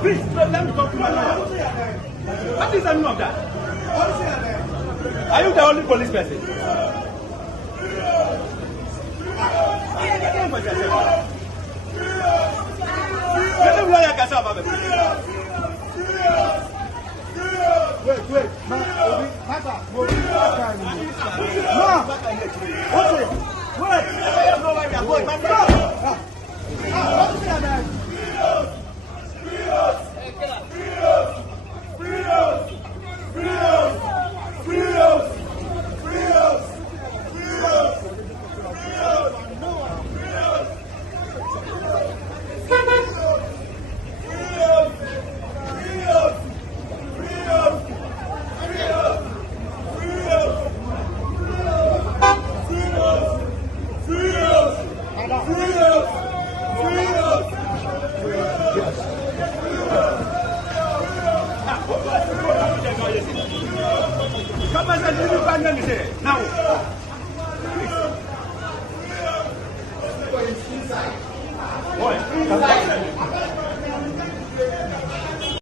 Please, let me talk to my lawyer. What is the meaning of that? Are you the only police person? Wait. Now,